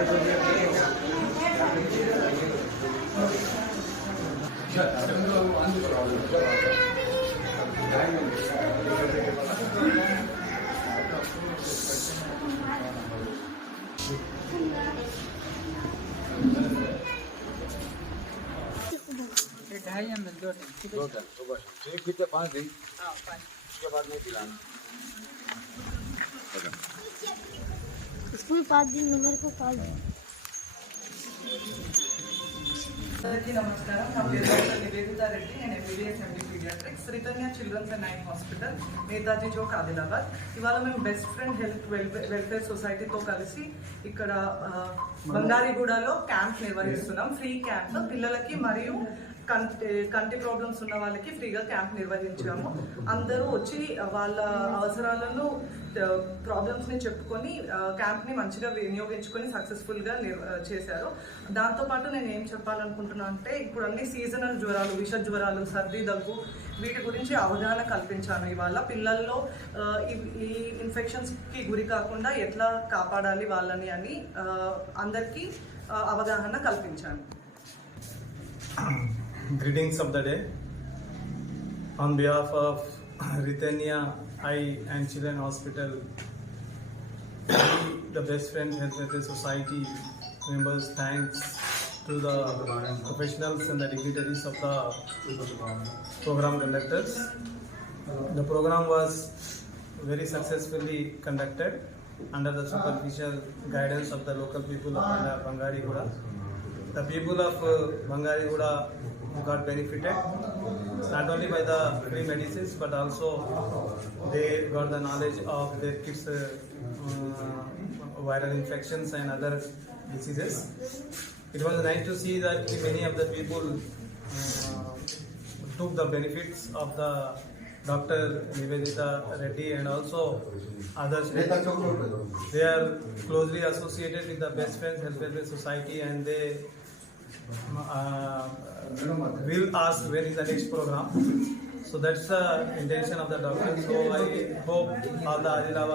एक पीते 5 दिन उसके बाद नहीं पिलाना। स्कूल 5 दिन मेरे को 5 दिन। అందరికీ నమస్కారం. నా పేరు డాక్టర్ నివేదిత రెడ్డి. నేను MBBS MD paediatrics Srithanya children's and nine hospital, Netaji Chowk, Adilabad. ఇవాళ మేము బెస్ట్ ఫ్రెండ్ హెల్త్ వెల్ఫేర్ సొసైటీతో కలిసి ఇక్కడ బంగారీగూడలో క్యాంప్ నిర్వహిస్తున్నాం. ఫ్రీ క్యాంప్ పిల్లలకి మరియు కంటి ప్రాబ్లమ్స్ ఉన్న వాళ్ళకి ఫ్రీగా క్యాంప్ నిర్వహించాము. అందరూ వచ్చి వాళ్ళ అవసరాలను ప్రాబ్లమ్స్ని చెప్పుకొని క్యాంప్ని మంచిగా వినియోగించుకొని సక్సెస్ఫుల్గా చేశారు. దాంతోపాటు నేను ఏం చెప్పాలనుకుంటున్నాను అంటే, ఇప్పుడు అన్ని సీజనల్ జ్వరాలు, విష జ్వరాలు, సర్దీ, దగ్గు, వీటి గురించి అవగాహన కల్పించాను. ఇవాళ పిల్లల్లో ఈ ఇన్ఫెక్షన్స్కి గురి కాకుండా ఎట్లా కాపాడాలి వాళ్ళని అని అందరికీ అవగాహన కల్పించాను. Greetings of the day. On behalf of Ritania Eye and Children Hospital, the Best Friends Health Welfare Society members, thanks to the professionals and the dignitaries of the program conductors. The program was very successfully conducted under the superficial guidance of the local people of Bangariguda. The people of Bangariguda got benefited not only by the free medicines, but also they got the knowledge of their kids' viral infections and other diseases. It was nice to see that many of the people took the benefits of the Dr. Nivedita Reddy and also others. They are closely associated with the Best Friends Health Welfare Society, and they will ask when is the next program. So that's the intention of the doctor. So I hope all the Adilabad